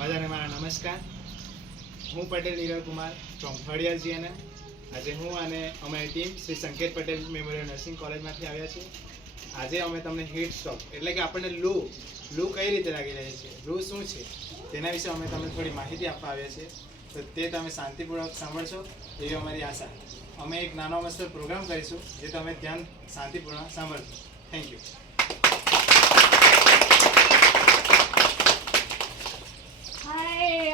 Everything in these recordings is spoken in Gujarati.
બધાને મારા નમસ્કાર. હું Patel Nirav Kumar from third year GNM. આજે હું અને અમારી ટીમ શ્રી સંકેત પટેલ મેમોરિયલ નર્સિંગ કોલેજમાંથી આવ્યા છીએ. આજે અમે તમને હીટ સ્ટ્રોક એટલે કે આપણને લૂ કઈ રીતે લાગી રહી છે, લૂ શું છે તેના વિશે અમે તમને થોડી માહિતી આપવા આવ્યા છીએ. તો તે તમે શાંતિપૂર્વક સાંભળશો એવી અમારી આશા. અમે એક નાનો મસ્ત પ્રોગ્રામ કરીશું જે તમે ધ્યાન શાંતિપૂર્વક સાંભળશો. Thank you.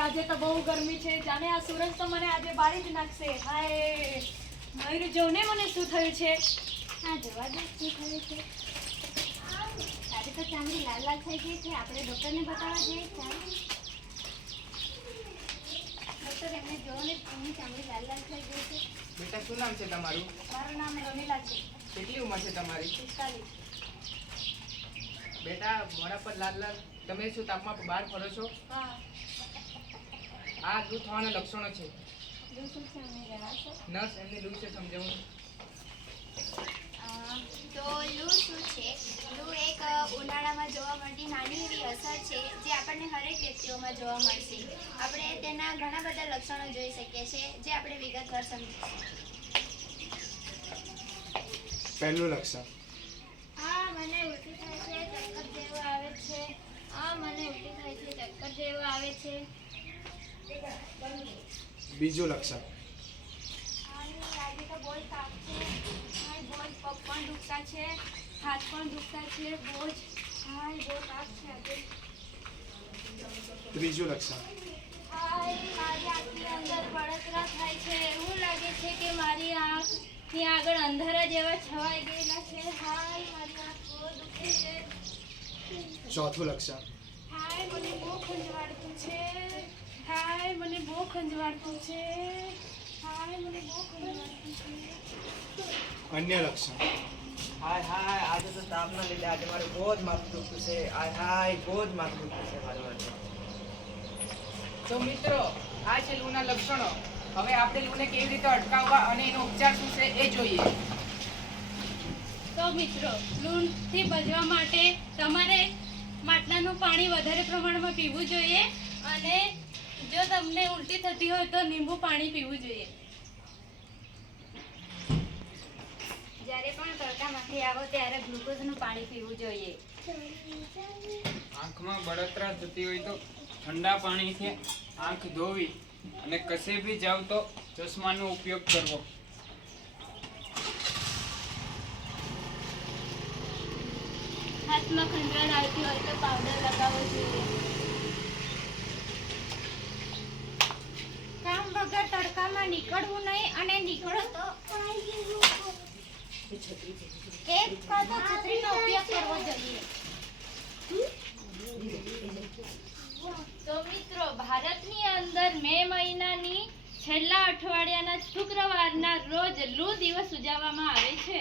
આજે તો બહુ ગરમી છે. જાણે આ સૂરજ તો મને આજે બાળી જ નાખશે. હાય મયુર જોને મને શું થયું છે. હા જોવા દે શું થયું છે. આજે તો ચામડી લાલ લાલ થઈ ગઈ છે. આપણે ડૉક્ટરને બતાવવા જઈએ. ડૉક્ટર એમને જોવો ને એમની ચામડી લાલ લાલ થઈ ગઈ છે. બેટા શું નામ છે તમારું? મારું નામ રમીલા છે. કેટલી ઉંમર છે તમારી? 45. બેટા મોઢા પર લાલ લાલ, તમે શું તાપમાં બહાર ફરો છો? હા આ લૂ થવાના લક્ષણો છે. લૂ શું છે અમને જણાવશો? નર્સ એમની લૂ છે સમજાવું. તો લૂ શું છે? લૂ એક ઉનાળામાં જોવા મળતી નાની એવી અસર છે જે આપણને હરેક વ્યક્તિઓમાં જોવા મળશે. આપણે તેના ઘણા બધા લક્ષણો જોઈ શકીએ છીએ જે આપણે વિગતવાર સમજીશું. પહેલું લક્ષણ, હા મને ઉલટી થાય છે, ચક્કર જેવું આવે છે. હા મને ઉલટી થાય છે, ચક્કર જેવું આવે છે. બીજું લક્ષણ, આજે તો બહુ તાપ છે. હાય બહુ પગ પણ દુખતા છે, હાથ પણ દુખતા છે. બહુ જ હાય બહુ તાપ છે આજે. ત્રીજું લક્ષણ, હાય મારી આંખની અંદર બળતરા થાય છે. એવું લાગે છે કે મારી આંખની આગળ અંધારા જેવા છવાઈ ગયેલા છે. હાય મારી આંખ બહુ દુખે છે. ચોથું લક્ષણ, હાય મને બહુ ખંજવાળતું છે. હાય મને બહુ ખંજવાળતું છે. હાય મને બહુ ખંજવાળતું છે. અન્ય લક્ષણ, હાય હાય, આજે તો તાપના લીધે આજે મારું બહુ જ માથું દુખતું છે. હાય હાય, બહુ જ માથું દુખતું છે મારું આજે. તો મિત્રો, આ છે લૂના લક્ષણો. હવે આપણે લૂને કેવી રીતે અટકાવવા અને એનો ઉપચાર શું છે એ જોઈએ. તો મિત્રો લૂથી બચવા માટે તમારે માટલાનું પાણી વધારે પ્રમાણમાં પીવું જોઈએ અને જો તમને ઉલટી થતી હોય તો લીંબુ પાણી પીવું જોઈએ. જ્યારે પણ તડકામાંથી આવો ત્યારે ગ્લુકોઝનું પાણી પીવું જોઈએ. આંખમાં બળતરા થતી હોય તો ઠંડા પાણીથી આંખ ધોવી અને કશે બી જાવ તો ચશ્માનો ઉપયોગ કરવો. હાથમાં ખંજવાળ આવતી હોય તો પાવડર લગાવવો જોઈએ. કામ વગર તડકામાં નીકળવું નહીં અને નીકળો તો એક કાં તો છત્રીનો ઉપયોગ કરવો જોઈએ. તો મિત્રો ભારતની અંદર મે મહિનાની છેલ્લા અઠવાડિયાના શુક્રવારના રોજ લૂ દિવસ ઉજવવામાં આવે છે.